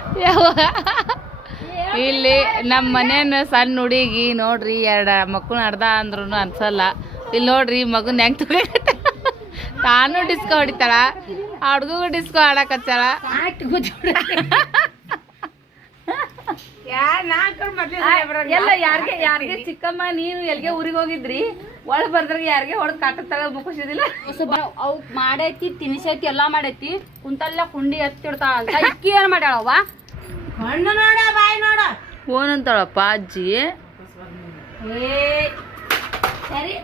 ಇಲ್ಲಿ ನಮ್ಮ ಮನೇನ ಸಣ್ಣ ಹುಡುಗಿ ನೋಡ್ರಿ ಎರಡು ಮಕ್ಕಳು ಅರ್ಧ ಅಂದ್ರೂ ಅನ್ಸಲ್ಲ. ಇಲ್ಲಿ ನೋಡ್ರಿ ಮಗನ್ ಹೆಂಗ್ ತಗ ತಾನು ಡಿಸ್ಕೋ ಹೊಡಿತಾಳ ಆ ಹುಡುಗಗೂ ಡಿಸ್ಕೋ ಆಡಕತ್ತಾಳ. ಎಲ್ಲ ಯಾರಿಗೆ ಯಾರಿಗೆ ಚಿಕ್ಕಮ್ಮ ನೀನು ಎಲ್ಲಿಗೆ ಊರಿಗೆ ಹೋಗಿದ್ರಿ? ಒಳಗ್ ಬರ್ದ್ರಾಗ ಯಾರಿಗೆ ಹೊಡೆದ್ ಕಾಟತ್ತಾಳ ಮುಖಿಸಿದಿಲ್ಲ ಅವ್ ಮಾಡೈತಿ ತಿನಿಸೈತಿ ಎಲ್ಲಾ ಮಾಡೈತಿ. ಕುಂತಲ್ಲ ಕುಂಡಿ ಎತ್ತಿಡ್ತಾಳ ಅಂತ ಇಕ್ಕಿ ಏನ್ ಮಾಡ್ಯಾಳವ್ವ? ಹಣ್ಣು ನೋಡ ಬಾಯಿ ನೋಡ. ಫೋನ್ ಅಂತಾಳಪ್ಪ ಅಜ್ಜಿ. ಏ ಸರಿ.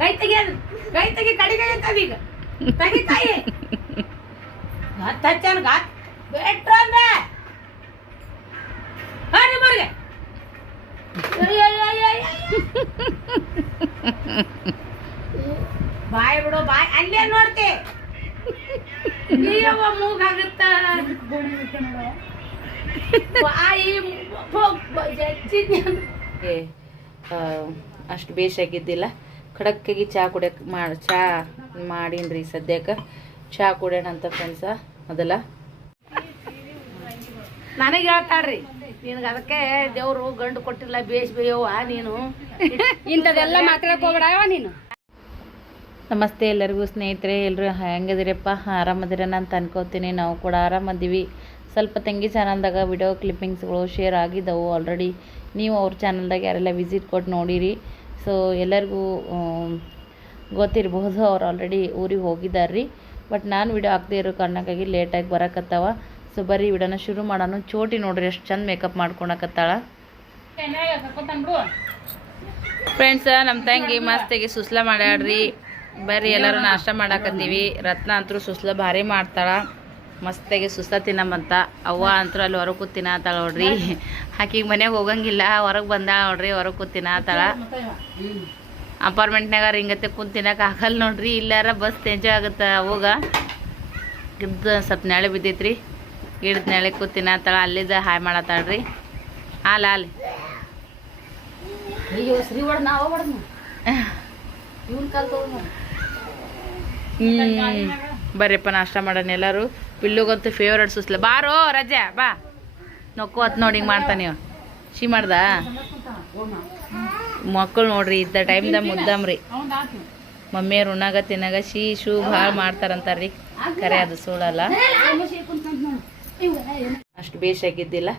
ಕೈ ತೆಗಿಯೋದು ಕೈ ತೆಗಿ ಕಡಿಗೆ ಈಗ. ತೆಗಿ ಕೈ ಹತ್ತು ಹಚ್ಚನ ಗಾತ್. ಬೆಟ್ರ ಅಂದೆ ಹರಿ ಬರ್ಗೆ ಅಯ್ಯ, ಅಯ್ಯ, ಅಯ್ಯ, ಅಯ್ಯ, ಅಯ್ಯ. ಬಾಯ್ ಬಿಡು ಬಾಯ್. ಅಲ್ಲೇ ನೋಡ್ತಿ. ಅಯ್ಯವ್ವ ಮೂಗಾಗುತ್ತ ಬಾಯಿ ಅಷ್ಟು ಬೇಸಾಗಿದ್ದಿಲ್ಲ ಖಡಕ್ಕಾಗಿ ಚಹಾ ಕುಡಿಯಕ್ಕೆ ಮಾಡಿ ಚಹಾ ಮಾಡೀನ್ರಿ ಸದ್ಯಕ್ಕೆ ಚಹಾ ಕುಡಿಯೋಣ ಅಂತ ಫ್ರೆಂಡ್ಸ ಅದಲ್ಲ ನನಗೆ ಹೇಳ್ತಾಳ್ರಿ ನಿನಗೆ ಅದಕ್ಕೆ ದೇವರು ಗಂಡು ಕೊಟ್ಟಿಲ್ಲ ಬೇಸ್ ಬೇಯವ್ವ ನೀನು. ಇಂಥದೆಲ್ಲ ಮಾತಾಡಕ್ ನೀನು? ನಮಸ್ತೆ ಎಲ್ಲರಿಗೂ ಸ್ನೇಹಿತರೆ ಎಲ್ಲರೂ ಹೆಂಗದಿರಪ್ಪ ಆರಾಮದಿರ ಅಂತ ಅನ್ಕೋತೀನಿ ನಾವು ಕೂಡ ಆರಾಮದೀವಿ. ಸ್ವಲ್ಪ ತಂಗಿ ಚಾನಲ್ದಾಗ ವಿಡಿಯೋ ಕ್ಲಿಪ್ಪಿಂಗ್ಸ್ಗಳು ಶೇರ್ ಆಗಿದ್ದವು ಆಲ್ರೆಡಿ ನೀವು ಅವ್ರ ಚಾನಲ್ದಾಗ ಯಾರೆಲ್ಲ ವಿಸಿಟ್ ಕೊಟ್ಟು ನೋಡಿರಿ. ಸೊ ಎಲ್ಲರಿಗೂ ಗೊತ್ತಿರ್ಬೋದು ಗೊತ್ತಿರಬಹುದು ಅವ್ರು ಆಲ್ರೆಡಿ ಊರಿಗೆ ಹೋಗಿದ್ದಾರೆ ರೀ ಬಟ್ ನಾನು ವಿಡಿಯೋ ಹಾಕದೇ ಇರೋ ಕಾರಣಕ್ಕಾಗಿ ಲೇಟಾಗಿ ಬರಕತ್ತಾವ. ಸೊ ಬರೀ ವಿಡಿಯೋನ ಶುರು ಮಾಡೋಣ. ಚೋಟಿ ನೋಡ್ರಿ ಎಷ್ಟು ಚಂದ ಮೇಕಪ್ ಮಾಡ್ಕೊಳಕತ್ತಾಳ. ಫ್ರೆಂಡ್ಸ್ ನಮ್ಮ ತಂಗಿ ಮಸ್ತಿಗೆ ಸುಸ್ಲ ಮಾಡ್ಯಾಡ್ರಿ ಬರ್ರಿ, ಎಲ್ಲರೂ ನಾಷ್ಟ ಮಾಡಾಕತ್ತೀವಿ. ರತ್ನ ಅಂತರೂ ಸುಸ್ಲ ಭಾರಿ ಮಾಡ್ತಾಳ. ಮಸ್ತಾಗಿ ಸುಸ್ಲ ತಿನ್ನಮಂತ ಅವ್ವ ಅಂತರೂ ಅಲ್ಲಿ ಹೊರಗೆ ಕೂತಿನ ಅಂತಾಳ ನೋಡ್ರಿ. ಆಕಿಗೆ ಮನೆಗೆ ಹೋಗಂಗಿಲ್ಲ, ಹೊರಗೆ ಬಂದಾಳ ನೋಡ್ರಿ, ಹೊರಗೆ ಕೂತಿನ ಆತಾಳ ಅಪಾರ್ಟ್ಮೆಂಟ್ನಾಗ ಹಿಂಗತ್ತೆ ಕುಂತ್ ತಿನ್ನಕ್ಕೆ ಆಗಲ್ಲ ನೋಡ್ರಿ. ಇಲ್ಲಾರ ಬಸ್ ಎಂಜಾಯ್ ಆಗುತ್ತೆ ಅವಾಗ. ಗಿಡ್ದ ಸ್ವಲ್ಪ ನೆಳೆ ಬಿದ್ದೈತ್ರಿ. ಗಿಡದ ನೆಳೆ ಕೂತಿನ ಆತಾಳ ಅಲ್ಲಿದ್ದ ಹಾಯ್ ಮಾಡತ್ತಾಳ್ರಿ. ಹಾಲು ಹಾಲು. ಅಯ್ಯೋ ನಾವ ಇವನ್ ಹ್ಮ್, ಬರ್ರಿಪ್ಪ, ನಾಷ್ಟ ಮಾಡೋಣ ಎಲ್ಲರೂ. ಪಿಲ್ಲುಗಂತೂ ಫೇವ್ರೇಟ್ ಸುಸ್ಲ. ಬಾರೋ, ರಜೆ, ಬಾ. ನೊಕ್ಕು ಹತ್ ನೋಡಿ ಮಾಡ್ತಾ ನೀವು ಶಿ ಮಾಡ್ದ? ಮಕ್ಕಳು ನೋಡ್ರಿ, ಇದ್ದ ಟೈಮ್ದಾಗ ಮುದ್ದಾಮ್ರಿ ಮಮ್ಮಿಯವ್ರು ಉಣ್ಣಾಗ, ತಿನ್ನಾಗ ಶೀ ಶೂ, ಭಾಳ ಮಾಡ್ತಾರಂತಾರ್ರಿ. ಕರೆ ಅದು ಸುಳ್ಳಲ್ಲ. ಅಷ್ಟು ಬೇಸಾಗಿದ್ದಿಲ್ಲ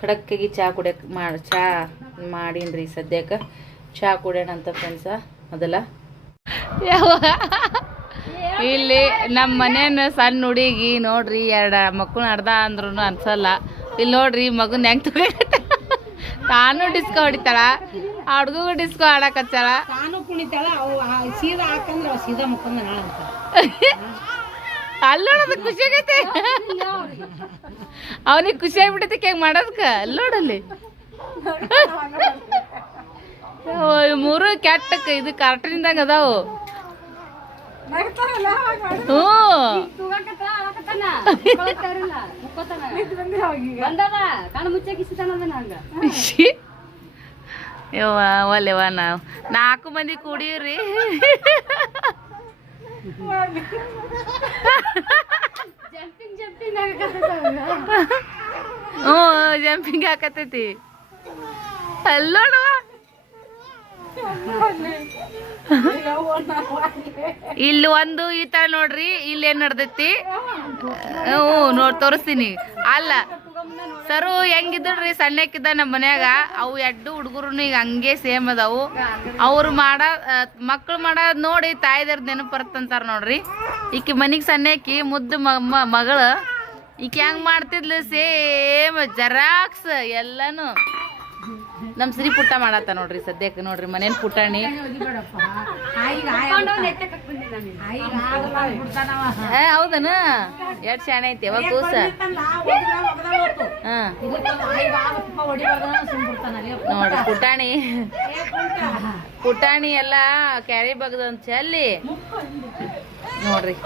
ಖಡಕ್ಕಾಗಿ ಚಹಾ ಕುಡಿಯಕ್ಕೆ ಮಾಡಿ ಚಹಾ ಮಾಡೀನ್ರಿ ಸದ್ಯಕ್ಕೆ ಚಹಾ ಕುಡಿಯೋಣ ಅಂತ ಫ್ರೆಂಡ್ಸ ಅದಲ್ಲ ಇಲ್ಲಿ ನಮ್ಮ ಮನೇನ ಸಣ್ಣ ಹುಡುಗಿ ನೋಡ್ರಿ ಎರಡು ಮಕ್ಕಳು ಅರ್ಧ ಅಂದ್ರೂ ಅನ್ಸಲ್ಲ. ಇಲ್ಲಿ ನೋಡ್ರಿ ಮಗುನ ಹೆಂಗ್ ತಗೊಂಡ ತಾನು ಡಿಸ್ಕೋ ಹೊಡಿತಾಳ ಆ ಹುಡುಗಗೂ ಡಿಸ್ಕೋ ಆಡಕತ್ತಾಳ. ತಾನು ಕುಣಿತಾಳ ಸೀದಾ ಹಾಕಂದ್ರೆ ಸೀದಾ ಮುಖಂದ ಅಲ್ಲೋಡದ ಖುಷಿ ಆಗೈತೆ. ಅವನಿಗೆ ಖುಷಿ ಆಗ್ಬಿಟ್ಟೈತಿ ಹೆಂಗ್ ಮಾಡೋದಕ್ಕ ಅಲ್ಲೋಡಲ್ಲಿ ಮೂರು ಕೆಟ್ಟ ಇದು ಕಾರ್ಟೂನ್ದಾಗ ಅದಾವು. ಹ್ಞೂ. ಯವ್ವ ನಾವು. ನಾಲ್ಕು ಮಂದಿ ಕುಡಿಯೋರಿ ಹ್ಞೂ ಜಂಪಿಂಗ್ ಹಾಕತೈತಿ ಅಲ್ಲೋಡವ ಇಲ್ಲಿ ಒಂದು ಈ ತರ ನೋಡ್ರಿ, ಇಲ್ಲಿ ಏನ್ ನಡ್ದೈತಿ? ಹ್ಞೂ, ನೋಡ್, ತೋರಿಸ್ತೀನಿ. ಅಲ್ಲ, ಸರು ಹೆಂಗಿದ್ರಿ ಸಣ್ಣಕ್ಕಿದ್ದ ನಮ್ಮ ಮನ್ಯಾಗ? ಅವು ಎಡ್ಡು ಹುಡುಗರು ಈಗ ಹಂಗೆ ಸೇಮ್ ಅದಾವು. ಅವ್ರು ಮಾಡ ಮಕ್ಳು ಮಾಡೋದ್ ನೋಡಿ ತಾಯಿದರ್ ನೆನಪು ಬರ್ತಂತಾರ ನೋಡ್ರಿ. ಈಕಿ ಮನಿಗೆ ಸಣ್ಣಕ್ಕಿ, ಮುದ್ದು ಮಗಳು. ಈಕಿ ಹೆಂಗ್ ಮಾಡ್ತಿದ್ಲು, ಸೇಮ್ ಜರಾಕ್ಸ್ ಎಲ್ಲಾನು. ನಮ್ ಸಿರಿ ಪುಟ್ಟ ಮಾಡತ್ತ ನೋಡ್ರಿ ಸದ್ಯಕ್ಕೆ ನೋಡ್ರಿ ಮನೇನ್ ಪುಟಾಣಿ. ಹೌದನ? ಎರಡ್ ಶಾಣೆ ಐತಿ, ಯಾವಾಗ ಕೂಸ? ನೋಡ್ರಿ ಪುಟಾಣಿ. ಪುಟಾಣಿ ಎಲ್ಲ ಕ್ಯಾರಿ ಬಗ್ದಂತ ಚಲ್ಲಿ. ನೋಡ್ರಿ.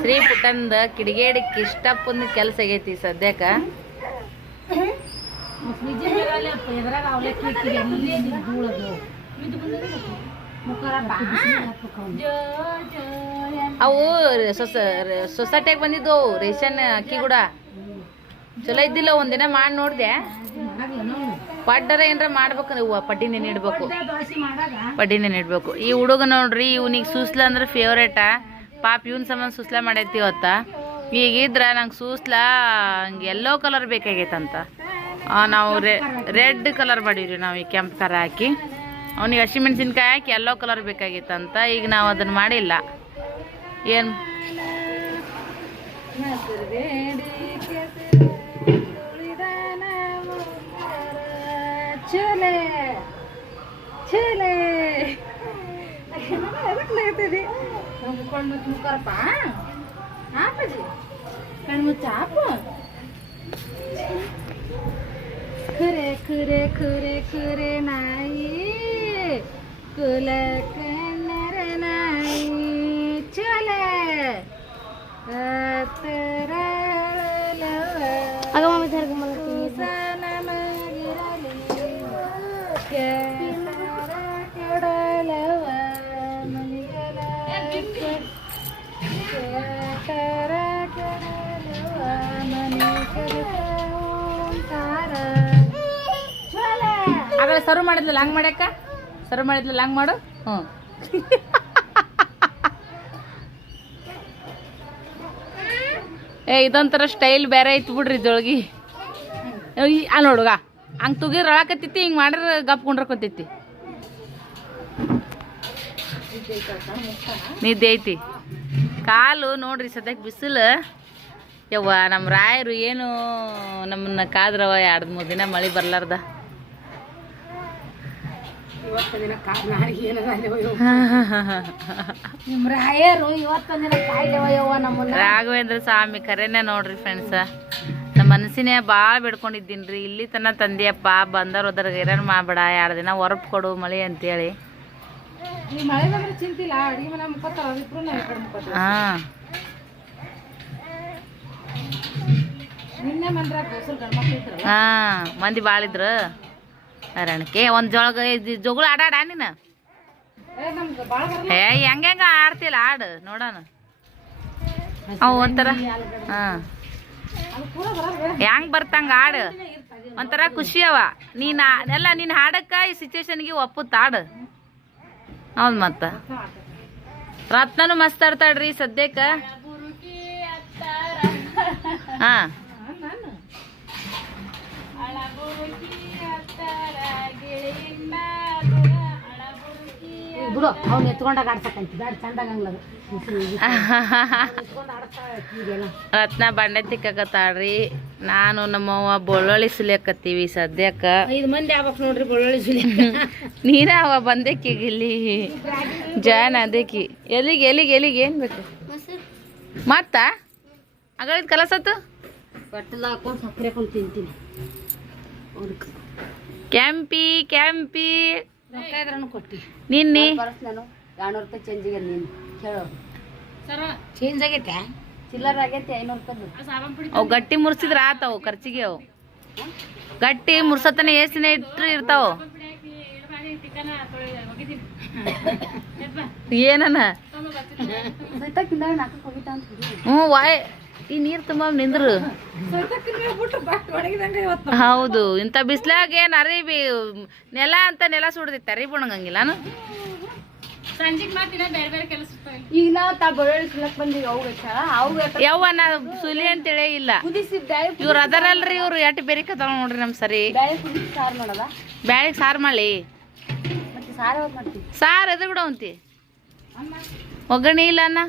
ಶ್ರೀ ಪುಟ್ಟಂದ ಕಿಡಿಗೇಡಿ ಇಷ್ಟಪ್ಪಂದ ಕೆಲಸ ಆಗೈತಿ ಸದ್ಯಕ್ಕ ಅವು ಸೊಸ ಸೊಸೈಟಿಯಾಗ ಬಂದಿದ್ದು ರೇಷನ್ ಅಕ್ಕಿ ಕೂಡ. ಚಲೋ ಇದ್ದಿಲ್ಲ, ಒಂದಿನ ಮಾಡಿ ನೋಡ್ದೆ. ಪಡ್ಡರ ಏನಾರ ಮಾಡ್ಬೇಕು ಹೂವ, ಪಡ್ಡಿನೇ ನೀಡ್ಬೇಕು. ಪಡ್ಡಿನೇ ನೀಡ್ಬೇಕು. ಈ ಹುಡುಗ ನೋಡ್ರಿ, ಇವ್ನಿಗೆ ಸೂಸ್ಲ ಅಂದ್ರೆ ಫೇವ್ರೇಟ ಪಾಪ, ಇವನ್ ಸಂಬಂಧ ಸೂಸ್ಲ ಮಾಡೈತಿ ಇವತ್ತ. ಈಗಿದ್ರ ನಂಗೆ ಸೂಸ್ಲ, ಹಂಗೆ ಎಲ್ಲೋ ಕಲರ್ ಬೇಕಾಗೈತಂತ. ನಾವು ರೆಡ್ ಕಲರ್ ಮಾಡೀವ್ರಿ ನಾವು ಈ ಕೆಂಪು ಕಲರ್ ಹಾಕಿ. ಅವನಿಗೆ ಹಸಿಮೆಣ್ಸಿನ್ಕಾಯಿ ಹಾಕಿ ಎಲ್ಲೋ ಕಲರ್ ಬೇಕಾಗಿತ್ತಂತ ಈಗ ನಾವು ಅದನ್ನು ಮಾಡಿಲ್ಲ. ಏನು? ಚಲೆ खरे खरे खरे खरे नाही कुल कनर नाही चल अगं मम्मी धर ಆಮೇಲೆ ಸರ್ವ್ ಮಾಡಿದ್ಲಲ್ಲ ಹಂಗೆ ಮಾಡ್ಯಾಕ ಸರ್ವ್ ಮಾಡಿದ್ಲಲ್ಲ ಹಂಗೆ ಮಾಡು. ಹ್ಞೂ. ಏ, ಇದೊಂಥರ ಸ್ಟೈಲ್ ಬೇರೆ ಐತಿ ಬಿಡ್ರಿ ಜೋಳ್ಗಿ. ಆ ನೋಡುಗ ಹಂಗೆ ತುಗಿರ್ ಅಳಕತ್ತೈತಿ ಹಿಂಗೆ ಮಾಡಿದ್ರೆ ಗಪ್ ಕುಂಡ್ರಕೊತೈತಿ ನಿದ್ದೆ ಐತಿ. ಕಾಲು ನೋಡ್ರಿ ಸದ್ಯಕ್ಕೆ ಬಿಸಿಲು. ಯವ್ವ ನಮ್ಮ ರಾಯರು ಏನು ನಮ್ಮನ್ನ ಕಾದ್ರವ ಎರಡು ಮೂರು ದಿನ ಮಳೆ ಬರ್ಲಾರ್ದ. ಕಾರಣ ನಿಮ್ಮ ರಾಯರು ನಮ್ಮನ್ನ? ರಾಘವೇಂದ್ರ ಸ್ವಾಮಿ ಕರೆನೇ ನೋಡ್ರಿ ಫ್ರೆಂಡ್ಸ ನಮ್ಮ ಮನಸ್ಸಿನೇ ಭಾಳ ಬಿಡ್ಕೊಂಡಿದ್ದೀನಿ ರೀ ಇಲ್ಲಿ ತನ ತಂದೆಯಪ್ಪ ಬಂದವ್ರು ಹೋದ್ರ ಏನೇನು ಮಾಡ್ಬೇಡ. ಎರಡು ದಿನ ಹೊರಪ್ ಕೊಡು ಮಳೆ ಅಂತೇಳಿ. ಈ ಮಳೆ ಬಂದ್ರೆ ಚಿಂತಿಲ್ಲ. ಅಡಿಗೆ ಮನೆ ಮುಖತ್ತಾರ ಇಬ್ರು ನಾವು ಕಡೆ ಮುಖತ್ತಾರ ಹಾಂ. ನಿನ್ನೆ ಮಂದ್ರ ಹಾಂ ಮಂದಿ ಭಾಳ ಇದ್ರು ಹರಣಕ್ಕೆ ಒಂದು ಜೋಳ ಜೋಗಳ ಆಡಾಡ ನೀನು. ಏ ಹೆಂಗ ಆಡ್ತಿಲ್ಲ, ಆಡು, ನೋಡೋಣ. ಅವು ಒಂಥರ, ಹಾಂ. ಹೆಂಗ್ ಬರ್ತಂಗ ಹಾಡು ಒಂಥರ ಖುಷಿ ಅವ. ನೀನ್ ಎಲ್ಲ ನೀನ್ ಹಾಡಕ್ಕ ಈ ಸಿಚುವೇಶನ್ಗೆ ಒಪ್ಪುತ್ತ ಹಾಡು ಹೌದ್ ಮತ್ತ. ರತ್ನನು ಮಸ್ತ್ ಆಡ್ತಾಡ್ರಿ ಸದ್ಯಕ್ಕ. ಹಾ. ಬಿಡು ಅವ್ನು ಎತ್ಕೊಂಡಾಗ ಆಡ್ಸಕ್ಕಂತ ಬ್ಯಾಡ ಚಂದಾಗ ಹಂಗ್ಲದು ರತ್ನ ಬಂಡೆ ತಿಕ್ಕಕತ್ತಾಳ್ರಿ. ನಾನು ನಮ್ಮವ್ವ ಬೊಳ್ಳೊಳ್ಳಿ ಸುಲಿಯಕತ್ತೀವಿ ಸದ್ಯಕ್ಕ. ಐದು ಮಂದಿ ಆಗ್ಬೇಕು ನೋಡ್ರಿ ಬೊಳ್ಳೊಳ್ಳಿ ಸುಲಿ ನೀನ ಅವ ಬಂದಕ್ಕಿಗಿಲ್ಲಿ ಜಾನ್ ಅದಕ್ಕಿ. ಎಲ್ಲಿಗೆ ಎಲ್ಲಿಗೆ ಎಲ್ಲಿಗೆ? ಏನ್ ಬೇಕು? ಮತ್ತ? ಅಗಳಿದ ಕಲಸತ್ತು? ಬಟ್ಟಲ ಹಾಕೊಂಡು ಸಕ್ಕರೆ ಹಾಕೊಂಡು ತಿಂತೀನಿ. ಅವ್ರಿಗೆ ಕ್ಯಾಂಪಿ ಕ್ಯಾಂಪಿ ರೊಕ್ಕ ಇದ್ರನು ಕೊಟ್ಟಿ. ನಿನ್ನೆ? ನಾನು ಎರಡ್ನೂರು ರೂಪಾಯಿ ಚೇಂಜಿಗೆ ನೀನು. ಕೇಳೋ. ಚೇಂಜ್ ಆಗೈತೆ? ಚಿಲ್ಲರ್ ಆಗೈತೆ ಐನೂರು ರೂಪಾಯಿ ಅವು ಗಟ್ಟಿ ಮುರ್ಸಿದ್ರ ಆತವು ಖರ್ಚಿಗೆ ಅವು. ಗಟ್ಟಿ ಮುರ್ಸತನ ಏಸ್ ದಿನ ಇಟ್ರು ಇರ್ತಾವ. ಏನನ ಹ್ಞೂ ವಾಯ್. ಈ ನೀರ್ ತುಂಬ ನಿಂದ್ರು. ಹೌದು ಇಂಥ ಬಿಸ್ಲಾಗ ಏನ್ ಅರಿಬಿ ನೆಲ ಅಂತ ನೆಲ ಸುಡ್ದೈತೆ ಅರಿಬಿ ಒಣಗಂಗಿಲ್ಲ ಈಗ ನಾವು ತಾ ಬೆಳ್ಳುಳ್ಳಿ ಸುಲಕ್ ಬಂದಿವಿ ಅವು ಬೇಕಾ ಅವು ಯವ್ವ ನಾ ಸುಲಿ ಅಂತೇಳಿ ಇಲ್ಲ. ಇವ್ರು ಅದರಲ್ರಿ ಇವ್ರು ಎಟ್ ಬೇರಿಕತಾವ ನೋಡ್ರಿ ನಮ್ ಸರಿ. ಬ್ಯಾಳಿಗೆ ಸಾರು ಮಾಡಿ ಮತ್ತೆ ಸಾರು ಯಾವಾಗ ಮಾಡ್ತೀವಿ ಸಾರು ಎದು ಬಿಡವಂತಿ. ಒಗ್ಗರಣೆ ಇಲ್ಲ ಅನ್ನ?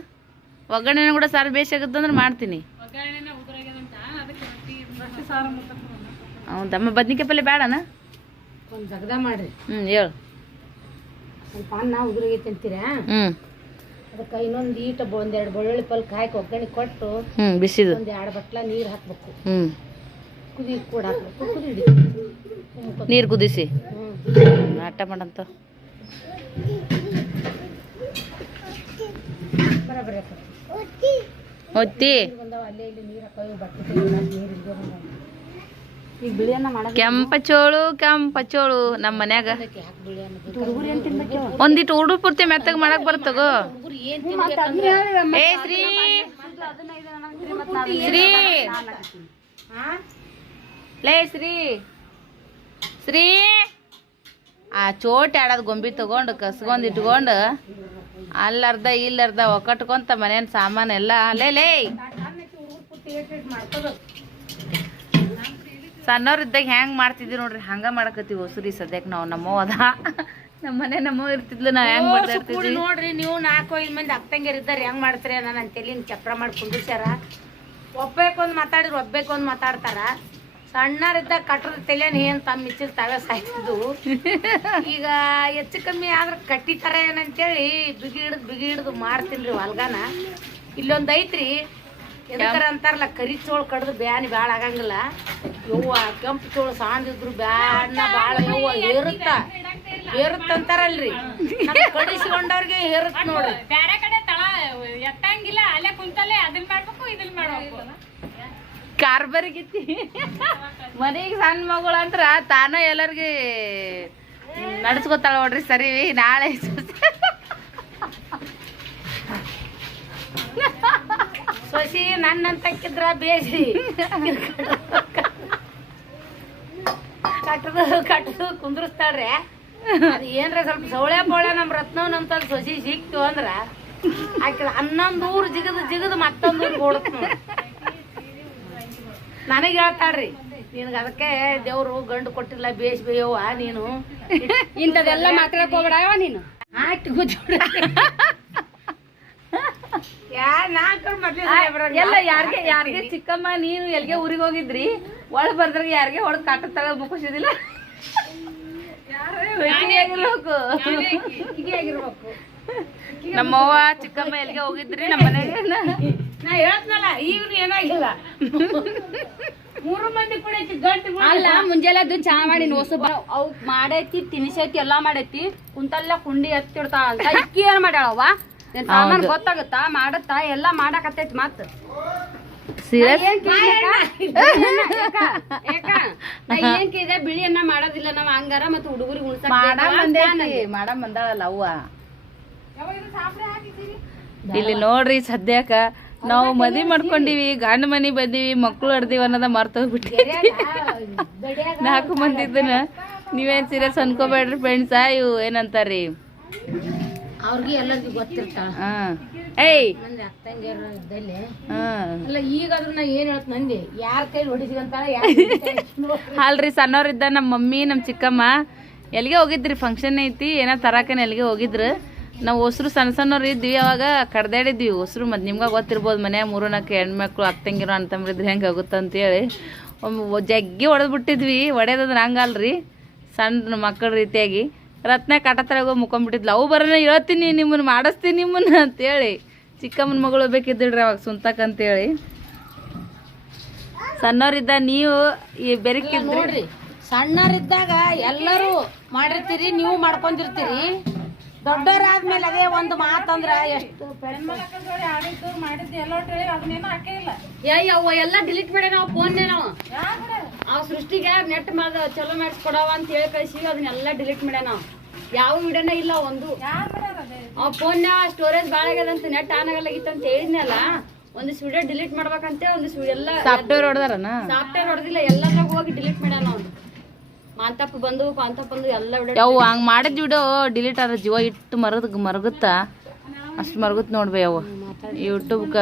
ಒಗ್ಗರಣೆ ಕೂಡ ಸಾರು ಬೇಸಾಗುತ್ತಂದ್ರೆ ಮಾಡ್ತೀನಿ. ಹೌದಮ್ಮ ಬದ್ನಿಕಾಯಿ ಪಲ್ಯ ಬೇಡನ ಒಂದು ಜಗದ ಮಾಡ್ರಿ. ಹ್ಞೂ ಹೇಳು. ಸ್ವಲ್ಪ ಅನ್ನ ಉದುರಾಗೈತೆ ಅಂತೀರಾ? ಹ್ಞೂ ಅದಕ್ಕೆ ಇನ್ನೊಂದು ಈಟ ಒಂದೆರಡು ಬೆಳ್ಳುಳ್ಳಿ ಪಲ್ಕ ಹಾಕಿ ಒಗ್ಗರಣೆ ಕೊಟ್ಟು ಹ್ಞೂ ಬಿಸಿದು. ಒಂದು ಎರಡು ಬಟ್ಲ ನೀರು ಹಾಕ್ಬೇಕು. ಹ್ಞೂ ಕುದಿ ಕೂಡ ಹಾಕ್ಬೇಕು ಕುದಿ. ನೀರು ಕುದಿಸಿ. ಹ್ಞೂ ಆಟ ಮಾಡಂತ. ಬರಬರ ಒತ್ತಿ. ಕೆಂಪ ಚೋಳು ಕೆಂಪಚೋಳು ಕೆಂಪಚೋಳು ನಮ್ಮ ಮನ್ಯಾಗ. ಒಂದಿಟ್ಟು ಉಡು ಪೂರ್ತಿ ಮೆತ್ತಗ ಮಾಡಕ್ ಬರ್ತಗೋ ಏ ಶ್ರೀ. ಶ್ರೀ. ಲೇ ಶ್ರೀ. ಶ್ರೀ. ಆ ಚೋಟ್ ಆಡೋದು ಗೊಂಬಿ ತಗೊಂಡು ಕಸ್ಗೊಂಡ್ ಇಟ್ಕೊಂಡು ಅಲ್ಲರ್ಧ ಇಲ್ಲರ್ಧ ಒಕ್ಕಟ್ಕೊಂತ ಮನೇನ ಸಾಮಾನು ಎಲ್ಲ. ಲೇ ಸಣ್ಣವ್ರಿದ್ದಾಗ ಹೆಂಗ್ ಮಾಡ್ತಿದ್ವಿ ನೋಡ್ರಿ ಹಂಗ ಮಾಡಕತ್ತೀವಿ ಹೊಸರಿ ಸದ್ಯಕ್ಕೆ ನಾವು ನಮ್ಮವ್ವ ಅದ. ನಮ್ಮ ಮನೆ ನಮ್ಮವ್ವ ಇರ್ತಿದ್ಲು ನಾವು ಹೆಂಗ್ ಮಾಡ್ತಿದ್ವಿ ನೋಡ್ರಿ ನೀವು ನಾಲ್ಕು ಐದು ಮಂದಿ ಅಕ್ಕಂಗಿರ್ ಇದ್ದಾರೆ ಹೆಂಗ್ ಮಾಡ್ತೀರಿ ನನ್ನ ಅಂತೇಳಿ ಚಪ್ರ ಮಾಡಿ ಕುಂದಿಸ್ಯಾರ ಒಬ್ಬೇಕೊಂದ್ ಮಾತಾಡಿದ್ರೆ ಒಬ್ಬೇಕೊಂದ್ ಮಾತಾಡ್ತಾರ. ಸಣ್ಣರಿದ್ದಾಗ ಕಟ್ಟದ ತಲೆನ ಏನ್ ತಮ್ಮ ಇಚ್ಚಿದ ತಾವೇ ಸಾಯ್ತಿದ್ದು ಈಗ ಹೆಚ್ಚು ಕಮ್ಮಿ ಆದ್ರೆ ಕಟ್ಟಿತಾರ ಏನಂತೇಳಿ ಬಿಗಿ ಹಿಡ್ದು ಬಿಗಿ ಹಿಡ್ದು ರೀ ಹೊಲ್ಗಾನ. ಇಲ್ಲೊಂದು ಐತ್ರಿ ಎಂತಾರ ಅಂತಾರಲ್ಲ, ಕರಿ ಚೋಳು ಕಡ್ದು ಬ್ಯಾನಿ ಭಾಳ ಆಗಂಗಿಲ್ಲ. ಯವ್ವ, ಕೆಂಪು ಚೋಳು ಸಾಂದಿದ್ರು ಬ್ಯಾಡ್ನ ಬಾಳ ಯವ್ವ, ಏರುತ್ತ ಏರುತ್ತ ಅಂತಾರಲ್ರಿ. ಕಡಿಸ್ಕೊಂಡವ್ರಿಗೆ ಏರುತ್ತ ನೋಡ್ರಿ. ಬೇರೆ ಕಡೆ ತಳ ಎತ್ತಂಗಿಲ್ಲ, ಅಲ್ಲೇ ಕುಂತಲ್ಲೇ ಅದನ್ನ ಮಾಡ್ಬೇಕು ಇದನ್ನ ಮಾಡ್ಬೇಕು. ಕಾರ್ಬರಿಗಿತ್ತಿ ಮನೆಗೆ ಸಣ್ಣ ಮಗಳು ಅಂದ್ರ ತಾನ ಎಲ್ಲರಿಗೆ ನಡ್ಸ್ಕೊತಾಳ ನೋಡ್ರಿ ಸರಿ, ನಾಳೆ ಸೊಸಿ ನನ್ನಂತಕ್ಕಿದ್ರ ಬೇಸಿ ಕಟ್ಟದು ಕಟ್ಟದು ಕುಂದ್ರಸ್ತಾಳ್ರೆ. ಅದು ಏನ್ರ ಸ್ವಲ್ಪ ಸೌಳೆ ಪೌಳೆ ನಮ್ಮ ರತ್ನವ್ ನಮ್ ತಲ್ ಸೊಸಿ ಸಿಕ್ತು ಅಂದ್ರ ಆಕೆ ಹನ್ನೊಂದು ಊರು ಜಿಗದು ಜಿಗದು ಮತ್ತೊಂದು ಊರು ನನಗೆ ಹೇಳ್ತಾಳ್ರಿ ನಿನಗೆ ಅದಕ್ಕೆ ದೇವ್ರು ಗಂಡು ಕೊಟ್ಟಿಲ್ಲ ಬೇಸ್ ಬೇಯವ್ವ ನೀನು. ಇಂಥದೆಲ್ಲ ಮಾತಾಡಕ್ ಹೋಗ್ಬೇಡವ ನೀನು. ಆಯ್ತು ಕೂತ್ಬಿಡ ಎಲ್ಲ ಯಾರಿಗೆ ಯಾರಿಗೆ ಚಿಕ್ಕಮ್ಮ ನೀನು ಎಲ್ಗೆ ಊರಿಗೆ ಹೋಗಿದ್ರಿ? ಒಳ ಬರ್ದ್ರ ಯಾರಿಗೆ ಹೊಡೆದ್ ಕಾಟ ತಗ ಮುಗಿಸಿದಿಲ್ಲ ಆಗಿರ್ಬೇಕು. ನಮ್ಮವ್ವ ಚಿಕ್ಕಮ್ಮ ಎಲ್ಗೆ ಹೋಗಿದ್ರಿ ನಮ್ಮ ಮನೆಗೆ ನಾ ಹೇಳ್ತನಲ್ಲ ಈಗ ಏನಾಗಿಲ್ಲ. ಮೂರು ಮಂದಿ ಕೂಡ ಗಂಟು ಅಲ್ಲ ಮುಂಜಾನೆ ಚಾ ಮಾಡಿ ನೋಸು ಅವ್ ಮಾಡೈತಿ ತಿನಿಸೈತಿ ಎಲ್ಲಾ ಮಾಡೈತಿ. ಕುಂತಲ್ಲ ಕುಂಡಿ ಎತ್ತಿಡ್ತಾ ಅಂತ. ಇಕ್ಕಿ ಏನ್ ಮಾಡ್ಯಾಳವ್ವ? ನಿನ್ ಸಾಮಾನ್ ಗೊತ್ತಾಗುತ್ತಾ? ಮಾಡತ್ತಾ? ಎಲ್ಲಾ ಮಾಡಾಕತ್ತೈತಿ ಮತ್ ಸೀರಿಯಸ್? ಏನ್ ಕೇಳಿದೆ ಬಿಳಿ ಅನ್ನ ಮಾಡೋದಿಲ್ಲ ನಾವ್ ಹಂಗಾರ ಮತ್ ಹುಡುಗರಿಗೆ ಉಣ್ಸಕ್ ಮಾಡ ಬೇಕಾ ಅಂತ ಬಂದೈತಿ ನಂಗೆ. ಮಾಡ ಬಂದಾಳಲ್ಲ ಅವ್ವ. ಇಲ್ಲಿ ನೋಡ್ರಿ ಸದ್ಯಕ್ಕ. ನಾವು ಮದಿ ಮಾಡ್ಕೊಂಡಿವಿ ಗಂಡ ಮನಿ ಬಂದೀವಿ ಮಕ್ಕಳು ಅಡ್ದಿವಿ ಅನ್ನೋದ ಮರ್ತೋಗ್ಬಿಟ್ಟಿ ನಾಲ್ಕು ಮಂದಿ ಇದನ್ನ ನೀವೇನ್ ಸೀರಿಯಸ್ ಅನ್ಕೋಬೇಡ್ರಿ ಫ್ರೆಂಡ್ಸ್ ಇವು ಏನಂತಾರಿ? ಅವ್ರಿಗೆ ಎಲ್ಲರಿಗೂ ಗೊತ್ತಿರ್ತಾಳ ಏಯ್! ಅಲ್ರಿ ಸಣ್ಣವ್ರಿದ್ದ ನಮ್ಮ ಮಮ್ಮಿ ನಮ್ಮ ಚಿಕ್ಕಮ್ಮ ಎಲ್ಲಿಗೆ ಹೋಗಿದ್ರಿ ಫಂಕ್ಷನ್ ಐತಿ ಏನೋ ತರಾಕನ ಎಲ್ಲಿಗೆ ಹೋಗಿದ್ರು. ನಾವು ಹೊಸರು ಸಣ್ಣ ಸಣ್ಣವ್ರು ಇದ್ವಿ, ಅವಾಗ ಕಡ್ದಾಡಿದ್ವಿ ಹೊಸರು ಮತ್ತು ನಿಮ್ಗೆ ಗೊತ್ತಿರ್ಬೋದು, ಮನ್ಯಾಗ ಮೂರು ನಾಲ್ಕು ಹೆಣ್ಮಕ್ಳು ಅತ್ತಂಗಿರೋ ಅಂತಂಬ್ರಿದ್ರೆ ಹೆಂಗೆ ಆಗುತ್ತೆ ಅಂತೇಳಿ. ಒಮ್ಮೆ ಜಗ್ಗಿ ಹೊಡೆದು ಬಿಟ್ಟಿದ್ವಿ ಹಂಗಲ್ಲ ಹಂಗಲ್ರಿ ಸಣ್ಣ ಮಕ್ಕಳ ರೀತಿಯಾಗಿ. ರತ್ನ ಕಾಟ ತರಗೋ ಮುಕೊಂಬಿಟ್ಟಿದ್ಲು. ಅವು ಬರೋಣ ಹೇಳ್ತೀನಿ ನಿಮ್ಮನ್ನು ಮಾಡಿಸ್ತೀನಿ ನಿಮ್ಮನ್ನ ಅಂತೇಳಿ. ಚಿಕ್ಕಮ್ಮನ ಮಗಳು ಬೇಕಿದ್ದಿಡ್ರಿ ಅವಾಗ ಸುಂತಕ್ ಅಂತೇಳಿ. ಸಣ್ಣವ್ರಿದ್ದ ನೀವು ಈ ಬೆರಕಿದ್ರಿ. ನೋಡ್ರಿ ಸಣ್ಣರಿದ್ದಾಗ ಎಲ್ಲರೂ ಮಾಡಿರ್ತೀರಿ, ನೀವು ಮಾಡ್ಕೊಂಡಿರ್ತೀರಿ. ದೊಡ್ಡವರಾದ್ಮೇಲೆ ಅದೇ ಒಂದು ಮಾತಂದ್ರ ಎಷ್ಟು ಏಯ್ ಅವ್ವ ಎಲ್ಲ ಡಿಲೀಟ್ ಮಾಡ್ಯಾನ ನಾವು ಫೋನ್ ನಾವು. ಅವ್ ಸೃಷ್ಟಿಗೆ ನೆಟ್ ಮಾಡ ಚಲೋ ಮಾಡಿಸ್ಕೊಡವ ಅಂತ ಹೇಳಿ ಕಳಿಸಿ ಅದನ್ನೆಲ್ಲ ಡಿಲೀಟ್ ಮಾಡ್ಯ ನಾವು. ಯಾವ ವಿಡಿಯೋನೇ ಇಲ್ಲ ಒಂದು. ಅವ್ ಫೋನ್ ಸ್ಟೋರೇಜ್ ಬಾಳ ಆಗ್ಯದಂತ ನೆಟ್ ಆನ್ ಆಗಲಾಗಿತ್ತು ಅಂತ ಹೇಳಿದ್ನಲ್ಲ ಒಂದಿಷ್ಟು ವಿಡಿಯೋ ಡಿಲೀಟ್ ಮಾಡ್ಬೇಕಂತೆ ಒಂದಿಷ್ಟು ಎಲ್ಲ ಸಾಫ್ಟ್ವೇರ್ ಹೊಡೆದಾರನ? ಸಾಫ್ಟ್ವೇರ್ ಹೊಡೆದಿಲ್ಲ ಎಲ್ಲದ್ರಾಗ ಹೋಗಿ ಡಿಲೀಟ್ ಮಾಡ್ಯ ಅವ್ನು ಮಾಂತಪ್ಪ ಬಂದು ಕಾಂತಪ್ಪ ಬಂದು ಎಲ್ಲ ವಿಡಿಯೋ ಯಾವ ಹಂಗೆ ಮಾಡಿದ್ ವಿಡಿಯೋ ಡಿಲೀಟ್ ಆದ್ರೆ ಜೀವ ಇಟ್ಟು ಮರದ ಮರಗುತ್ತ? ಅಷ್ಟು ಮರಗುತ್ ನೋಡ್ಬೇ ಅವು ಯೂಟ್ಯೂಬ್ಗ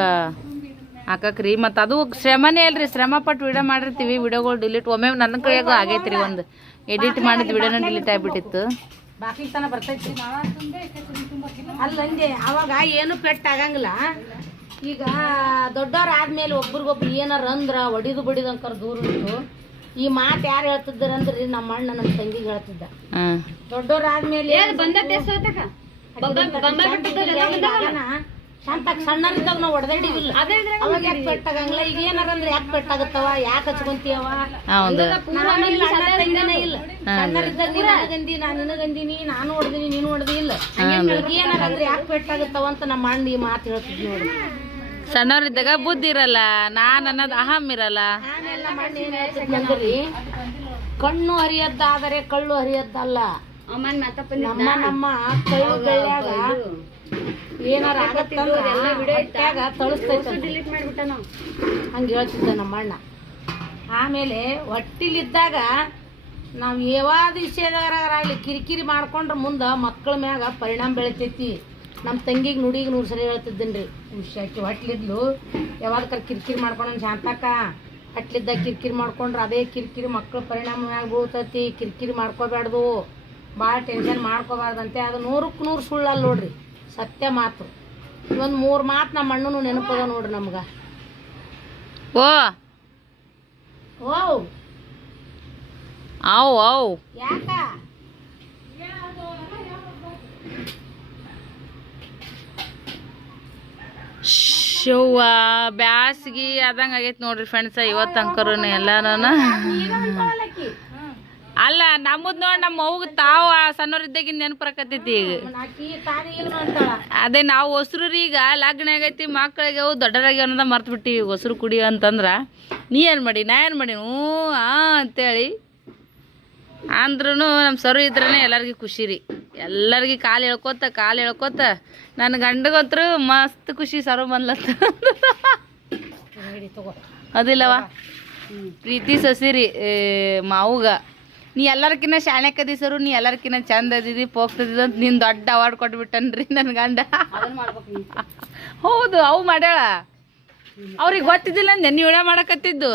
ಹಾಕಕ್ರಿ. ಮತ್ತು ಅದು ಶ್ರಮನೇ ಅಲ್ರಿ ಶ್ರಮ ಪಟ್ಟು ವಿಡಿಯೋ ಮಾಡಿರ್ತೀವಿ. ವಿಡಿಯೋಗಳು ಡಿಲೀಟ್ ಒಮ್ಮೆ ನನ್ನ ಕೈಯಾಗ ಆಗೈತ್ರಿ ಒಂದು. ಎಡಿಟ್ ಮಾಡಿದ ವಿಡಿಯೋನ ಡಿಲೀಟ್ ಆಗಿಬಿಟ್ಟಿತ್ತು. ಬಾಕಿ ತನ ಬರ್ತೈತಿ ಅಲ್ಲಂದೆ ಅವಾಗ ಏನು ಪೆಟ್ ಆಗಂಗಿಲ್ಲ. ಈಗ ದೊಡ್ಡವ್ರ ಆದ್ಮೇಲೆ ಒಬ್ರಿಗೊಬ್ರು ಏನಾರ ಅಂದ್ರ ಒಡಿದು ಬಡಿದು ಅಂಕರ್ ದೂರ ಇತ್ತು ಈ ಮಾತು ಯಾರು ಹೇಳ್ತಿದ್ದಾರಂದ್ರಿ ನಮ್ಮ ಅಣ್ಣ ನಮ್ಮ ತಂಗಿಗೆ ಹೇಳ್ತಿದ್ದ. ಸೋತಕ ಶಾಂತ ಸಣ್ಣರಿದ್ದಾಗ ನಾವು ಹೊಡೆದಿಲ್ಲ ಅವಾಗ ಯಾಕೆ ಪೆಟ್ಟಾಗಂಗಿಲ್ಲ? ಈಗ ಏನಾರ ಅಂದ್ರೆ ಯಾಕೆ ಪೆಟ್ಟಾಗತ್ತವ? ಯಾಕೆ ಹಚ್ಕೊಂತೀಯವ? ಹೌದು. ನಾವಿಲ್ಲ, ಅಣ್ಣ ತಂಗಿನೇ ಇಲ್ಲ. ಸಣ್ಣರಿದ್ದಾಗ ನೀ ನನಗಂದಿ ನಾನು ನಿನಗಂದಿನಿ ನಾನು ಹೊಡೆದಿನಿ ನೀನು ಹೊಡೆದಿ ಇಲ್ಲ. ಈಗ ಏನಾರ ಅಂದ್ರೆ ಯಾಕೆ ಪೆಟ್ಟಾಗತ್ತವ ಅಂತ ನಮ್ಮ ಅಣ್ಣ ಈ ಮಾತು ಹೇಳ್ತಿದ್ವಿ ನೋಡಿ. ಸಣ್ಣವ್ರಿದ್ದಾಗ ಬುದ್ಧಿ ಇರಲ್ಲ ನಾನ್ ಅನ್ನೋದು ಅಹಂ ಇರಲ್ಲ. ಕಣ್ಣು ಹರಿಯದ್ದಾದರೆ ಕಳ್ಳು ಹರಿಯದ್ದಲ್ಲ. ನಮ್ಮ ನಮ್ಮ ಕಳ್ಳು ಏನಾರ ಆಗತ್ತಂದ್ರ ಹೊಟ್ಯಾಗ ತಳಸ್ತೈತ ಡಿಲೀಟ್ ಮಾಡ್ಬಿಟ್ಟ ನಾವು. ಹಂಗ ಹೇಳ್ತಿದ್ದ ನಮ್ಮ ಅಣ್ಣ ಆಮೇಲೆ ಹೊಟ್ಟಿಲಿದ್ದಾಗ ನಾವು ಯಾವ್ದು ವಿಷಯದಾಗಲಿ ಕಿರಿಕಿರಿ ಮಾಡ್ಕೊಂಡ್ರೆ ಮುಂದೆ ಮಕ್ಕಳ ಮ್ಯಾಗ ಪರಿಣಾಮ ಬೆಳಿತೈತಿ. ನಮ್ಮ ತಂಗಿಗೆ ನುಡಿಗೆ ನೂರು ಸರಿ ಹೇಳ್ತಿದ್ದೀನಿ ರೀ ಹುಷಾಕಿ ಹೊಟ್ಲಿದ್ಲು. ಯಾವಾದಕ್ಕಾರ ಕಿರಿಕಿರಿ ಮಾಡ್ಕೊಂಡು ಶಾಂತಕ್ಕ? ಹಟ್ಲಿದ್ದ ಕಿರಿಕಿರಿ ಮಾಡ್ಕೊಂಡ್ರೆ ಅದೇ ಕಿರಿಕಿರಿ ಮಕ್ಕಳ ಪರಿಣಾಮ ಬೀಳ್ತೈತಿ. ಕಿರಿಕಿರಿ ಮಾಡ್ಕೋಬಾರ್ದು ಭಾಳ ಟೆನ್ಷನ್ ಮಾಡ್ಕೋಬಾರ್ದಂತೆ. ಅದು ನೂರಕ್ಕೆ ನೂರು ಸುಳ್ಳಲ್ಲ ನೋಡ್ರಿ. ಸತ್ಯ ಮಾತು. ಒಂದು ಮೂರು ಮಾತು ನಮ್ಮ ಅಣ್ಣನು ನೆನಪದ ನೋಡ್ರಿ ನಮ್ಗೆ. ಓ. ಓ. ಯಾಕ? ಶವ್ವ ಬ್ಯಾಸ್ಗಿ ಆದಂಗ ಆಗೈತಿ ನೋಡ್ರಿ ಫ್ರೆಂಡ್ಸ್ ಇವತ್ತು ಅಂಕರು ಎಲ್ಲಾನು. ಅಲ್ಲ ನಮ್ಮದ್ ನೋಡ್ ನಮ್ಮ ಅವ್ಗ ತಾವ ಸಣ್ಣವ್ರಿದ್ದಾಗಿಂದ ನೆನಪರಕತ್ತೈತಿ ಈಗ. ಅದೇ ನಾವು ಹೊಸ್ರು ಈಗ ಲಗ್ನ ಆಗೈತಿ ಮಕ್ಳಿಗೆ ಅವು ದೊಡ್ಡರಾಗಿ ಅನ್ನೋದ ಮರ್ತು ಬಿಟ್ಟಿವಿ ಹೊಸ್ರು ಕುಡಿ ಅಂತಂದ್ರ. ನೀ ಏನು ಮಾಡಿ ನಾ ಏನು ಮಾಡಿ? ಹ್ಞೂ ಆ ಅಂತೇಳಿ ಅಂದ್ರೂ ನಮ್ಮ ಸರು ಇದ್ರೇ ಎಲ್ಲರಿಗೂ ಖುಷಿ ರೀ ಎಲ್ಲರಿಗೆ ಕಾಲು ಎಳ್ಕೊತ ಕಾಲು ಎಳ್ಕೊತ ನನ್ನ ಗಂಡಗಂತ್ರು ಮಸ್ತ್ ಖುಷಿ ಸರು ಬಂದ್ಲತ್ತ ಅದಿಲ್ಲವಾ? ಪ್ರೀತಿ ಸಸಿರಿ ಮಾವುಗ. ನೀ ಎಲ್ಲರ್ಕಿನ್ನ ಶಾಣ್ಯಕ್ಕದಿ ಸರು ನೀ ಎಲ್ಲರ್ಕಿನ್ನ ಚಂದ ಅದಿದಿ ಪೋಗ್ತದಿದ ಅಂತ ನೀನು ದೊಡ್ಡ ಅವಾರ್ಡ್ ಕೊಟ್ಬಿಟ್ಟನ್ರಿ ನನ್ನ ಗಂಡ. ಹೌದು ಅವು ಮಾಡ್ಯಾಳ. ಅವ್ರಿಗೆ ಗೊತ್ತಿದ್ದಿಲ್ಲ ಅಂದೆ ನೀವು ಮಾಡಕತ್ತಿದ್ದು.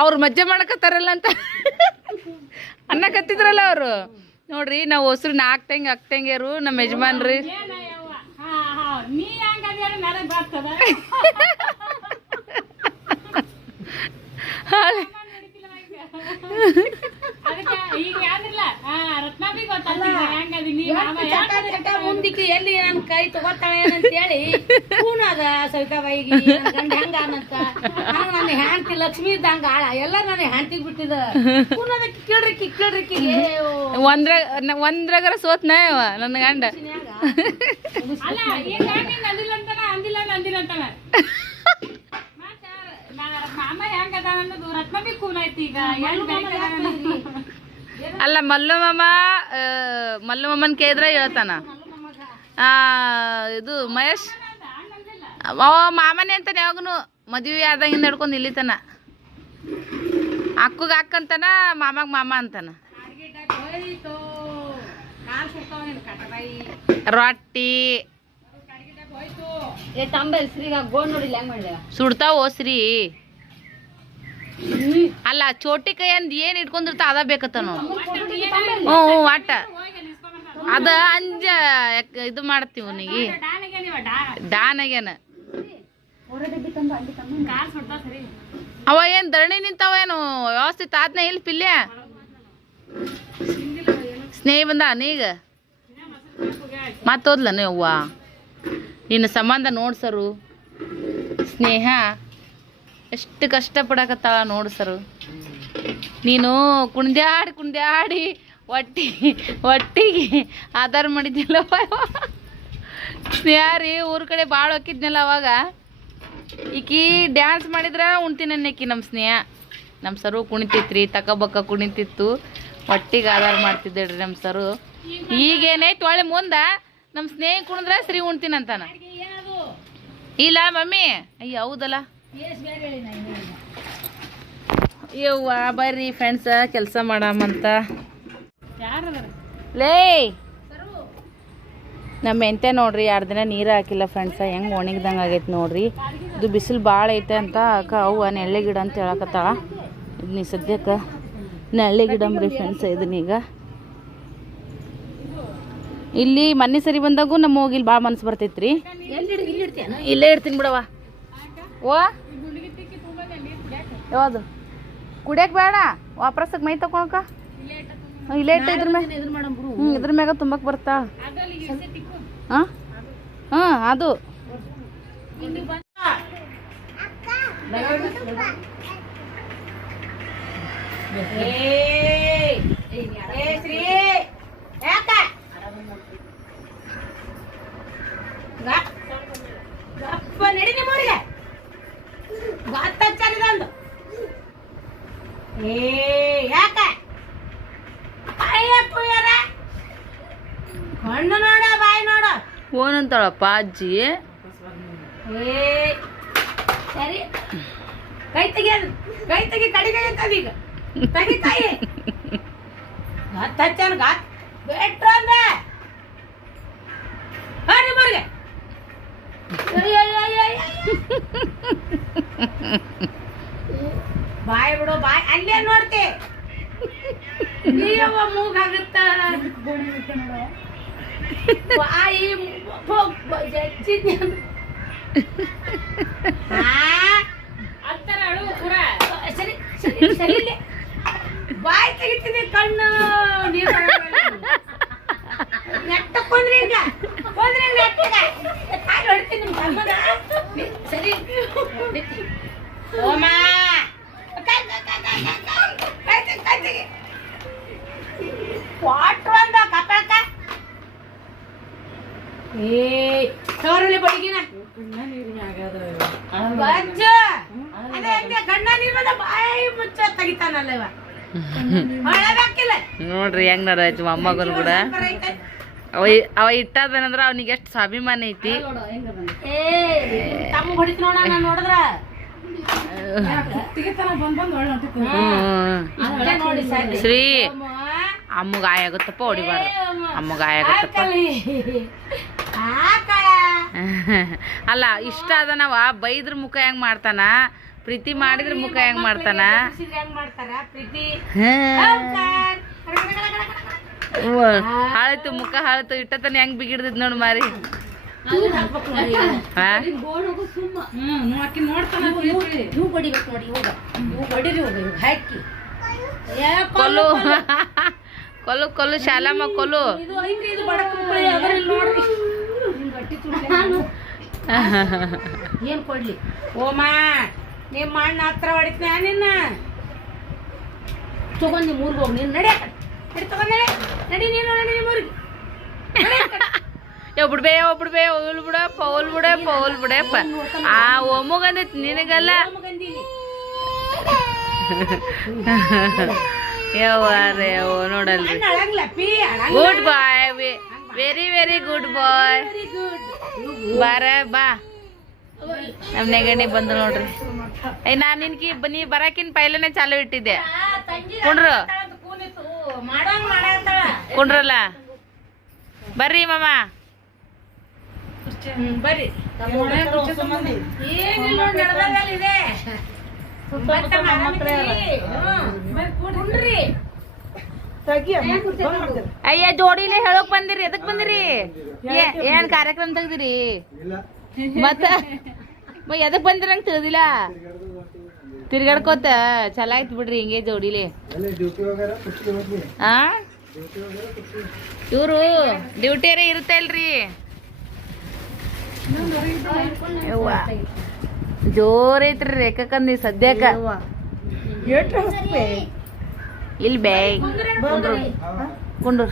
ಅವ್ರು ಮಜ್ಜೆ ಮಾಡಕತ್ತಾರಲ್ಲ ಅಂತ ಅನ್ನಕತ್ತಿದ್ರಲ್ಲ ಅವರು. ನೋಡ್ರಿ, ನಾವು ಹೊಸರು ನಾಲ್ಕು ತಂಗಿ ಅಕ್ಕ ನಮ್ಮ ಯಜಮಾನ್ರಿ. ಮುಂದಿಕ್ಕೆ ಎಲ್ಲಿ ನನ್ನ ಕೈ ತಗೋತಾಳೆ ಅಂತೇಳಿ ಕೂನ್ ಅದ ಸವಿತಾಬಾಯಿಗೆ ಗಂಡ ಹೆಂಗ ಅನ್ನಂತ ನಾನು ನನ್ನ ಹೆಂಡತಿ ಲಕ್ಷ್ಮಿ ಇದ್ದಂಗ ಆಳ ಎಲ್ಲ ನನ್ನ ಹೆಂಡತಿಗೆ ಬಿಟ್ಟಿದ. ಕೂನ್ ಅದಕ್ಕೆ ಕಿಕ್ಕಳ್ರಿ ಕಿ ಕೇಳ್ರಿ ಕಿಗೆ ಒಂದ್ರ ಒಂದ್ರಗರ ಸೋತ್ನ ನನ್ನ ಗಂಡ. ಅಂದಿಲ್ಲ ಅಂದಿಲ್ಲ ಅಂತಾನ. ಮಾಮ ಹೆಂಗದ ಅನ್ನೋದು ರತ್ನಬಿ ಕೂನ್ ಐತಿ ಈಗ. ಅಲ್ಲ ಮಲ್ಲು ಮಾಮ ಮಲ್ಲು ಮಾಮನ್ ಕೇಳಿದ್ರೆ ಹೇಳ್ತಾನ. ಆ, ಇದು ಮಹೇಶ್? ಅವ ಮಾಮನೇ ಅಂತಾನೆ ಯಾವಾಗನು ಮದುವೆ ಆದಾಗಿಂದ ಹಿಡ್ಕೊಂಡು ಇಲ್ಲಿತನ ಅಕ್ಕಗೆ ಅಕ್ಕ ಅಂತಾನ ಮಾಮಾಗ ಮಾಮ ಅಂತಾನ. ರೊಟ್ಟಿ ಏ ತಂಬ ಹೆಸ್ರಿಗೆ ಗೋಡ್ ನೋಡಿಲ್ಲ ಹೆಂಗ್ ಮಾಡಿದೆ? ಸುಡ್ತಾವ ಶ್ರೀ? ಅಲ್ಲ ಚೋಟಿ ಕೈ ಅಂದ್ ಏನ್ ಇಟ್ಕೊಂಡಿರ್ತ ಅದ ಬೇಕತ್ತ ನಾವು ಹ್ಞೂ ಹ್ಞೂ ಒಟ್ಟ ಅದ ಅಂಜ ಇದು ಮಾಡ್ತೀವಿ ಅವನಿಗೆ ದಾನಗೇನ ಅವ ಏನ್ ಧರಣಿ ನಿಂತಾವೇನು ವ್ಯವಸ್ಥಿತ ಆದ್ನ ಇಲ್ಲಿ ಪಿಲ್ಯ? ಸ್ನೇಹಿ ಬಂದ ನೀಗ? ಮತ್ತೋದ್ಲನ ಅವ್ವ ನಿನ್ನ ಸಂಬಂಧ ನೋಡ್ಸರು ಸ್ನೇಹ, ಎಷ್ಟು ಕಷ್ಟಪಡಕತ್ತಾಳ ನೋಡು ಸರು. ನೀನು ಕುಣ್ದ್ಯಾಡಿ ಕುಣ್ದ್ಯಾಡಿ ಒಟ್ಟಿ, ಒಟ್ಟಿಗೆ ಆಧಾರ ಮಾಡಿದ್ದಿಲ್ಲ ಸ್ನೇಹ ರೀ, ಊರ ಕಡೆ ಭಾಳ ಹೋಗಿದ್ನಲ್ಲ ಅವಾಗ. ಈಕಿ ಡ್ಯಾನ್ಸ್ ಮಾಡಿದ್ರೆ ಉಣ್ತೀನಿ ಅನ್ನಕ್ಕಿ ನಮ್ಮ ಸ್ನೇಹ. ನಮ್ಮ ಸರು ಕುಣಿತೈತ್ರಿ ತಕಬಕ್ಕ ಕುಣಿತಿತ್ತು. ಒಟ್ಟಿಗೆ ಆಧಾರ ಮಾಡ್ತಿದ್ದೇಳ್ರಿ ನಮ್ಮ ಸರು. ಈಗೇನೈತೆ ಒಳ್ಳೆ ಮುಂದ ನಮ್ಮ ಸ್ನೇಹ ಕುಣಿದ್ರೆ ಸರಿ ಉಣ್ತೀನಂತಾನ ಇಲ್ಲ ಮಮ್ಮಿ. ಅಯ್ಯ ಹೌದಲ್ಲ? ಯವ್ವ ಬರ್ರಿ ಫ್ರೆಂಡ್ಸ ಕೆಲಸ ಮಾಡಾಮಂತ ಲೇ! ನಮ್ಮ ಮೆಂತೆ ನೋಡ್ರಿ ಎರಡು ದಿನ ನೀರು ಹಾಕಿಲ್ಲ ಫ್ರೆಂಡ್ಸ ಹೆಂಗೆ ಒಣಗಿದಂಗೆ ಆಗೈತೆ ನೋಡ್ರಿ. ಇದು ಬಿಸಿಲು ಭಾಳ ಐತೆ ಅಂತ ಅಕ್ಕ ಅವ್ವ ನೆಳ್ಳೆ ಗಿಡ ಅಂತ ಹೇಳಕತ್ತಾಳ. ನೀ ಸದ್ಯಕ್ಕೆ ನೆಳ್ಳೆ ಗಿಡಂಬ್ರಿ ಫ್ರೆಂಡ್ಸ ಫ್ರೆಂಡ್ಸ್ ಇದನ್ನೀಗ. ಇಲ್ಲಿ ಮನೆ ಸರಿ ಬಂದಾಗೂ ನಮ್ಮ ಹೋಗಿ ಇಲ್ಲಿ ಭಾಳ ಮನ್ಸು ಬರ್ತೈತ್ರಿ. ಇಲ್ಲೇ ಇಡ್ತೀನಿ ಬಿಡವ ಓ? ಯಾವುದು? ಕುಡಿಯಕ್ ಬೇಡ. ವಾಪಸ್ಸಕ್ಕೆ ಮೈ ತಕೊಳಕ ಇಲ್ಲೇ ಇಟ್ಟ ಇದ್ರ ಮ್ಯಾಗ ಹ್ಞೂ ಇದ್ರ ಮ್ಯಾಗ ತುಂಬಕ್ ಬರ್ತಾ. ಹಾಂ ಹಾಂ ಅದು. ನಡಿ ಗೊತ್ತಚ್ಚರಿದಂದು ಏ ಯಾಕ? ಅಯ್ಯ ಕಣ್ಣು ನೋಡ ಬಾಯಿ ನೋಡ. ಓನಂತಾಳಪ್ಪ ಅಜ್ಜಿ? ಏ ಸರಿ. ಕೈ ತೆಗಿಯೋದು ಕೈ ತೆಗಿ ಕಡಿಮೆ ಐತದ ಈಗ ತೆಗಿ ಹತ್ತು ಹಚ್ಚನ್ ಗಾತ್ ಬೆಟ್ರ ಅಯ್ಯ ಅಯ್ಯ ನಿಮ್ಮವ್ರಿಗೆ ಬಾಯ್ ಬಿಡು ಬಾಯ್. ಅಲ್ಲೇ ನೋಡ್ತಿ. ನೀಯವ್ವ ಮೂಗಾಗುತ್ತ ಬಾಯಿ ಅಂತಾರ ಅಳು ಪೂರ ಸರಿ ಸರಿ ಬಾಯ್ ತೆಗಿತೀನಿ ಕಣ್ಣು ನೀರು ನೆಟ್ಟ ಕೊಂದ್ರಿ ಈಗ. ಕೊಂದ್ರಿ ನೆಟ್ಟಗ ಕಾಲು ಹೊಡಿತೀನಿ ನಿಮ್ಮ ತಮ್ಮನ ನೀ- ಸರಿ. ಓಮ. ಕ್ವಾಟ್ರು ಅಂದ ಕಪಾಕ ಏ ಸೋರಳಿ ಬಡಿಗಿನ. ಬಜ್ಜ ಅದೇ ಹಂಗೆ ಗಂಡ ನೀರ್ ಬಂದ ಬಾಯಿ ಮುಚ್ಚ ತೆಗಿತಾನಲ್ಲ ಇವ. ಹೊಳಬೇಕಿಲ್ಲ ನೋಡ್ರಿ ಹೆಂಗ್ ಮೊಮ್ಮಗನು ಕೂಡ. ಅವ ಅವ ಇಟ್ಟದನಂದ್ರ ಅವನಿಗೆ ಎಷ್ಟು ಸ್ವಾಭಿಮಾನ ಐತಿ. ಶ್ರೀ ಅಮ್ಮ, ಅಮ್ಮಗ ಆಯಾಗುತ್ತಪ್ಪ ಹೊಡಿಬಾರ್ದು. ಅಮ್ಮಗ ಆಯಾಗುತ್ತಪ್ಪ. ಅಲ್ಲ ಇಷ್ಟ ಅದನವ ಬೈದ್ರ ಮುಖ ಹೆಂಗ್ ಮಾಡ್ತಾನ? ಪ್ರೀತಿ ಮಾಡಿದ್ರ ಮುಖ ಹೆಂಗ್ ಮಾಡ್ತಾನ? ಹಾಳಾಯ್ತು ಮುಖ ಹಾಳಾಯ್ತು ಇಟ್ಟತನ ಹೆಂಗ್ ಬಿಗಿಡ್ದಿದ್ ನೋಡ್ ಮಾರಿ. ಕೊಲ್ಲು ಕೊಲ್ಲು. ಕೊಲ್ಲು. ಶಾಲಮ್ಮ ಕೊಲ್ಲು ಏನ್ ಕೊಡ್ಲಿ? ಓಮ ನಿಮ್ಮ ಅಣ್ಣ ಹತ್ರ ಹೊಡಿತ ನಿನ್ನ? ತಗೊಂಡ್ ನಿಮ್ ಊರಿಗೆ ಹೋಗಿ ನೀನು ನಡಿ ನೀನು ಬಿಡ್ಬೇ ಓ ಬಿಡ್ಬೇ ಓಲ್ ಬಿಡಪ್ಪ ಓಲ್ ಬಿಡಪ್ಪ ಓಲ್ ಬಿಡಪ್ಪ ಆ ಒಮ್ಮಗಂದೈತಿ ನಿನಗಲ್ಲ. ಗಂದಿನಿ ಯವ್ವಾರೆ ಯವ್ವ ನೋಡಲ್ರಿ. Good boy very very good boy ಬಾರ ಬಾ ನಮ್ಮ ನೆಗಣಿ ಬಂದು ನೋಡ್ರಿ. ಐ ನಾ ನಿನ್ಕಿ ನೀ ಬರಾಕಿನ್ ಪೈಲನೆ ಚಾಲು ಇಟ್ಟಿದ್ದೆ. ಕುಂಡ್ರು. ಕುಂಡ್ರಲ್ಲ? ಬರ್ರಿ ಮಾಮ. ಬರ್ರಿ. ಅಯ್ಯ ಜೋಡಿಲೆ ಹೇಳೋಕ್ ಬಂದಿರಿ. ಎದಕ್ ಬಂದಿರಿ? ಏ- ಏನ್ ಕಾರ್ಯಕ್ರಮ ತೆಗ್ದಿರಿ? ಮತ್ತ ಮ ಎದಕ್ ಬಂದಿರ ಅಂತ ತಿಳಿದಿಲ್ಲ? ತಿರ್ಗಾಡ್ಕೋತ ಚಲೋ ಆಯ್ತು ಬಿಡ್ರಿ ಹಿಂಗೆ ಜೋಡಿಲಿ. ಆ? ಇವರು ಡ್ಯೂಟಿಯರೇ ಇರುತ್ತೆ ಅಲ್ರಿ. ಜೋರ್ ಐತ್ರಿ ರೇಖಕಂದಿ ಸದ್ಯಕ್ಕ ಇಲ್ಲಿ ಬೇ ಕುಂಡ್ರು ಕುಂಡ್ರು.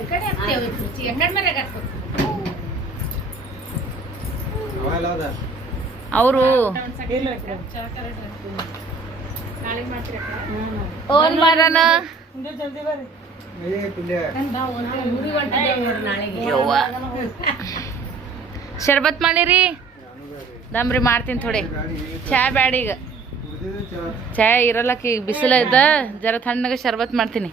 ಎಕಡೆ ಹಾಕ್ತೇವೆ ಕುರ್ಚಿ? ಎಕಡೆ ಮೇಲೆ ಹಾಕ್ಬೇಕು? ಅವರು ಓನ್ ಶರ್ಬತ್ ಮಾಡಿರಿ? ದಮ್ರಿ ಮಾಡ್ತೀನಿ ಥೋಡೆ ಚಾ ಬ್ಯಾಡ ಈಗ. ಚಾ ಇರಲ್ಲಕ್ಕ ಈಗ ಬಿಸಿಲ ಇದ್ದ, ಜರ ತಣ್ಣಗೆ ಶರ್ಬತ್ ಮಾಡ್ತೀನಿ.